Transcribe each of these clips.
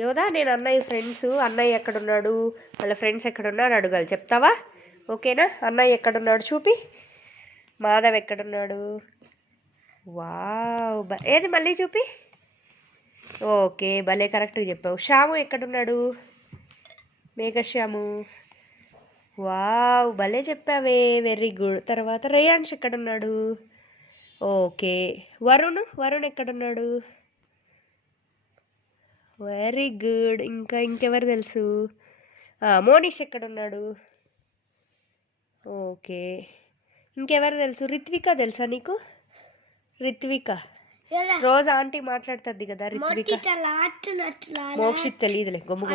యోధా నేను అన్నయ్య ఫ్రెండ్స్, అన్నయ్య ఎక్కడున్నాడు, వాళ్ళ ఫ్రెండ్స్ ఎక్కడున్నాడు అడగాలి, చెప్తావా? ఓకేనా? అన్నయ్య ఎక్కడున్నాడు చూపి. మాధవ్ ఎక్కడున్నాడు? వావ్, ఏది మళ్ళీ చూపి. ఓకే, భలే కరెక్ట్గా చెప్పావు. శ్యాము ఎక్కడున్నాడు? మేఘశ్యాము. వావ్, భలే చెప్పావే, వెరీ గుడ్. తర్వాత రేయాన్ష్ ఎక్కడున్నాడు? ఓకే. వరుణ్ ఎక్కడున్నాడు? Very good. ఇంకెవరు తెలుసు? మోనిష్ ఎక్కడున్నాడు? ఓకే. ఇంకెవరు తెలుసు? రిత్విక తెలుసా నీకు? రిత్విక రోజు ఆంటీ మాట్లాడుతుంది కదా, రిత్విక. మోక్షిత్ తెలియదులే, గమ్ము.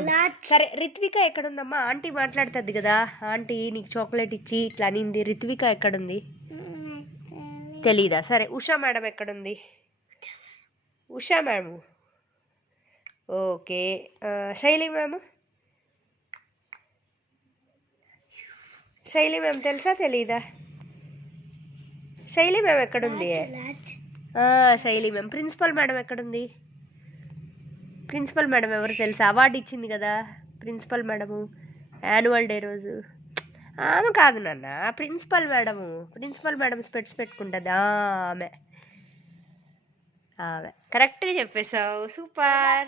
సరే, రిత్విక ఎక్కడుందమ్మా? ఆంటీ మాట్లాడుతుంది కదా, ఆంటీ నీకు చాక్లెట్ ఇచ్చి ఇట్లా అనింది. రిత్విక ఎక్కడుంది? తెలీదా? సరే, ఉషా మేడం ఎక్కడుంది? ఉషా మ్యామ్. ఓకే. శైలి మ్యామ్. శైలి మ్యామ్ తెలుసా తెలీదా? శైలి మ్యామ్ ఎక్కడుంది? శైలి మ్యామ్. ప్రిన్సిపల్ మేడం ఎక్కడుంది? ప్రిన్సిపల్ మేడం ఎవరు తెలుసా? అవార్డు ఇచ్చింది కదా ప్రిన్సిపల్ మేడము యాన్యువల్ డే రోజు. ఆమె కాదు నాన్న, ప్రిన్సిపల్ మేడము. ప్రిన్సిపల్ మేడం స్పెట్స్ పెట్టుకుంటుంది, ఆమె. ఆమె కరెక్ట్గా చెప్పేశావు, సూపర్.